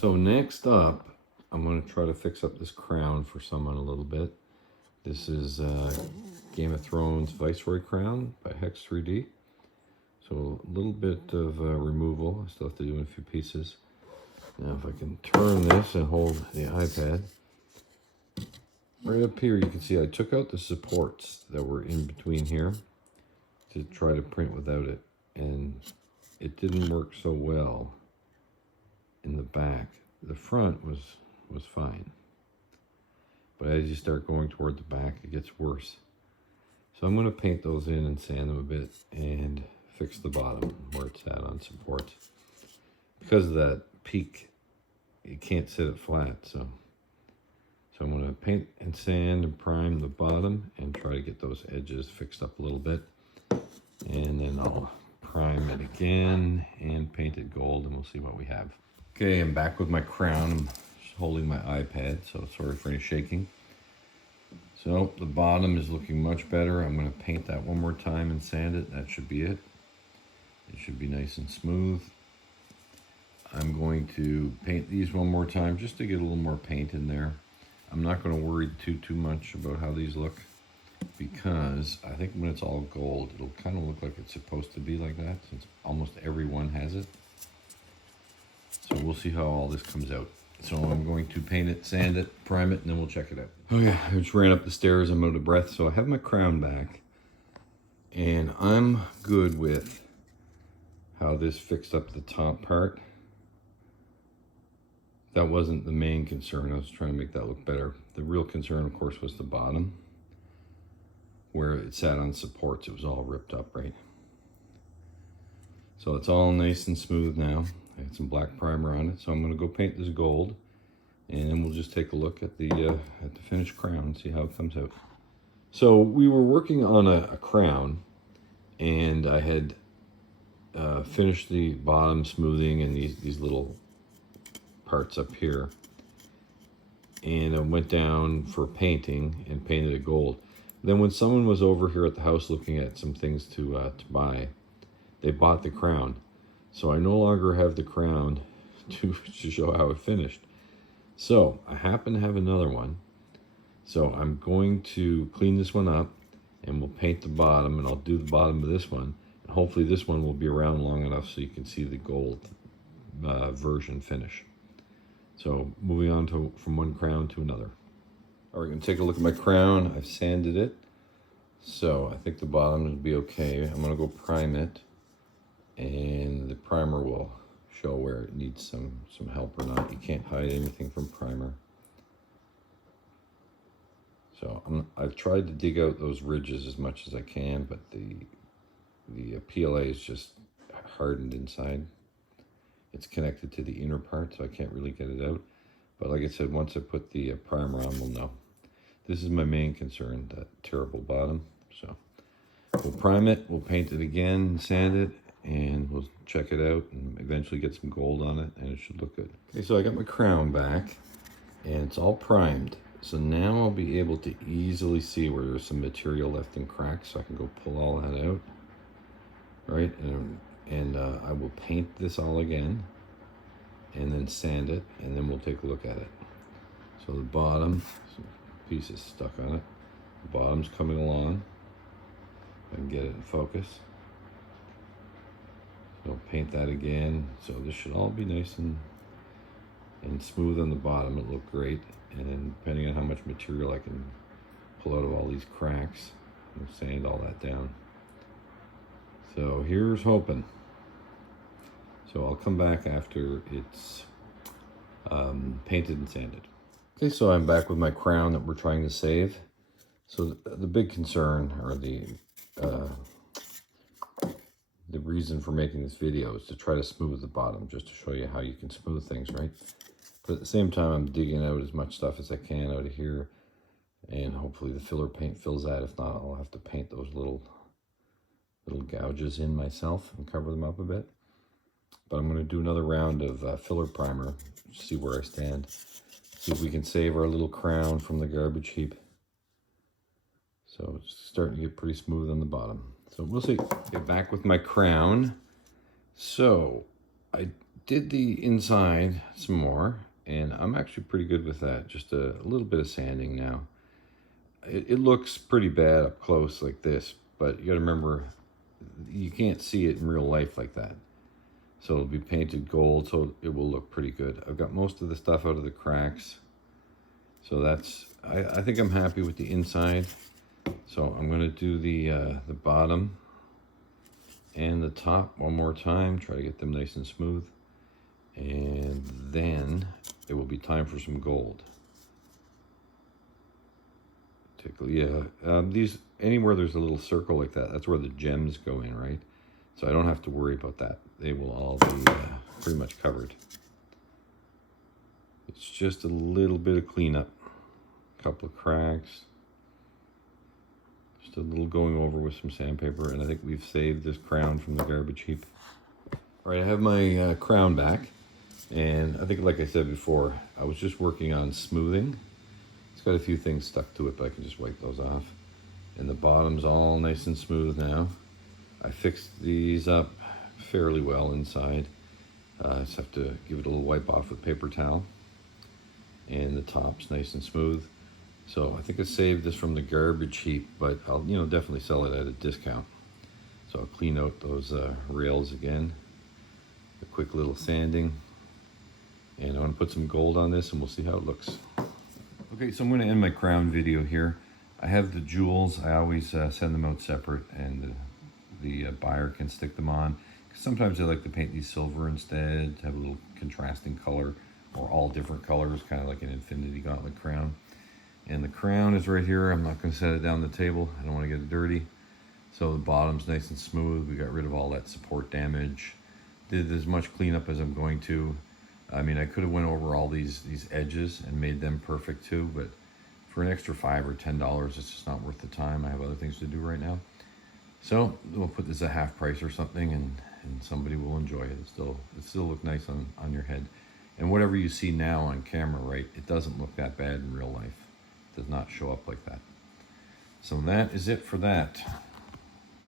So next up, I'm going to try to fix up this crown for someone a little bit. This is Game of Thrones Viceroy Crown by Hex 3D. So a little bit of removal. I still have to do in a few pieces. Now if I can turn this and hold the iPad. Right up here you can see I took out the supports that were in between here to try to print without it. And it didn't work so well in the back. The front was fine. But as you start going toward the back, it gets worse. So I'm going to paint those in and sand them a bit and fix the bottom where it's at on supports. Because of that peak, you can't sit it flat. So I'm going to paint and sand and prime the bottom and try to get those edges fixed up a little bit. And then I'll prime it again and paint it gold and we'll see what we have. Okay, I'm back with my crown. I'm holding my iPad, so sorry for any shaking. So the bottom is looking much better. I'm going to paint that one more time and sand it. That should be it. It should be nice and smooth. I'm going to paint these one more time just to get a little more paint in there. I'm not going to worry too much about how these look because I think when it's all gold, it'll kind of look like it's supposed to be like that since almost everyone has it. So we'll see how all this comes out. So I'm going to paint it, sand it, prime it, and then we'll check it out. Okay, I just ran up the stairs. I'm out of breath, so I have my crown back. And I'm good with how this fixed up the top part. That wasn't the main concern. I was trying to make that look better. The real concern, of course, was the bottom. Where it sat on supports, it was all ripped up, right? So it's all nice and smooth now. I had some black primer on it, so I'm going to go paint this gold. And then we'll just take a look at the finished crown and see how it comes out. So we were working on a crown, and I had finished the bottom smoothing and these little parts up here. And I went down for painting and painted it gold. Then when someone was over here at the house looking at some things to buy, they bought the crown. So I no longer have the crown to show how it finished. So I happen to have another one. So I'm going to clean this one up and we'll paint the bottom, and I'll do the bottom of this one. And hopefully this one will be around long enough so you can see the gold version finish. So moving on from one crown to another. All right, I'm gonna take a look at my crown. I've sanded it. So I think the bottom will be okay. I'm gonna go prime it, and the primer will show where it needs some help or not. You can't hide anything from primer. So I've tried to dig out those ridges as much as I can, but the PLA is just hardened inside. It's connected to the inner part, so I can't really get it out. But like I said, once I put the primer on, we'll know. This is my main concern, that terrible bottom. So we'll prime it, we'll paint it again, sand it, and we'll check it out and eventually get some gold on it, and it should look good. Okay, so I got my crown back, and it's all primed. So now I'll be able to easily see where there's some material left in cracks, so I can go pull all that out, right? And I will paint this all again and then sand it, and then we'll take a look at it. So the bottom, some pieces stuck on it. The bottom's coming along. I can get it in focus. So paint that again. So this should all be nice and smooth on the bottom. It'll look great. And then depending on how much material I can pull out of all these cracks, I'll sand all that down. So here's hoping. So I'll come back after it's painted and sanded. Okay, so I'm back with my crown that we're trying to save. So the big concern, or the reason for making this video, is to try to smooth the bottom, just to show you how you can smooth things, right? But at the same time, I'm digging out as much stuff as I can out of here, and hopefully the filler paint fills that. If not, I'll have to paint those little gouges in myself and cover them up a bit. But I'm going to do another round of filler primer, see where I stand, see if we can save our little crown from the garbage heap. So it's starting to get pretty smooth on the bottom. So we'll see. Get back with my crown. So I did the inside some more, and I'm actually pretty good with that. Just a little bit of sanding now. It looks pretty bad up close like this, but you gotta remember, you can't see it in real life like that. So it'll be painted gold, so it will look pretty good. I've got most of the stuff out of the cracks. So that's, I think I'm happy with the inside. So I'm gonna do the bottom and the top one more time, try to get them nice and smooth. And then it will be time for some gold. These, anywhere there's a little circle like that, that's where the gems go in, right? So I don't have to worry about that. They will all be pretty much covered. It's just a little bit of cleanup. A couple of cracks. Just a little going over with some sandpaper, and I think we've saved this crown from the garbage heap. All right, I have my crown back, and I think, like I said before, I was just working on smoothing. It's got a few things stuck to it, but I can just wipe those off. And the bottom's all nice and smooth now. I fixed these up fairly well inside. I just have to give it a little wipe off with paper towel. And the top's nice and smooth. So I think I saved this from the garbage heap, but I'll definitely sell it at a discount. So I'll clean out those rails again. A quick little sanding. And I'm gonna put some gold on this and we'll see how it looks. Okay, so I'm gonna end my crown video here. I have the jewels. I always send them out separate, and the buyer can stick them on. Sometimes I like to paint these silver instead, to have a little contrasting color, or all different colors, kind of like an infinity gauntlet crown. And the crown is right here. I'm not going to set it down the table. I don't want to get it dirty. So the bottom's nice and smooth. We got rid of all that support damage. Did as much cleanup as I'm going to. I mean, I could have went over all these edges and made them perfect too, but for an extra $5 or $10, it's just not worth the time. I have other things to do right now. So we'll put this at half price or something, and somebody will enjoy it. It still look nice on your head. And whatever you see now on camera, right, it doesn't look that bad in real life. It does not show up like that. So that is it for that.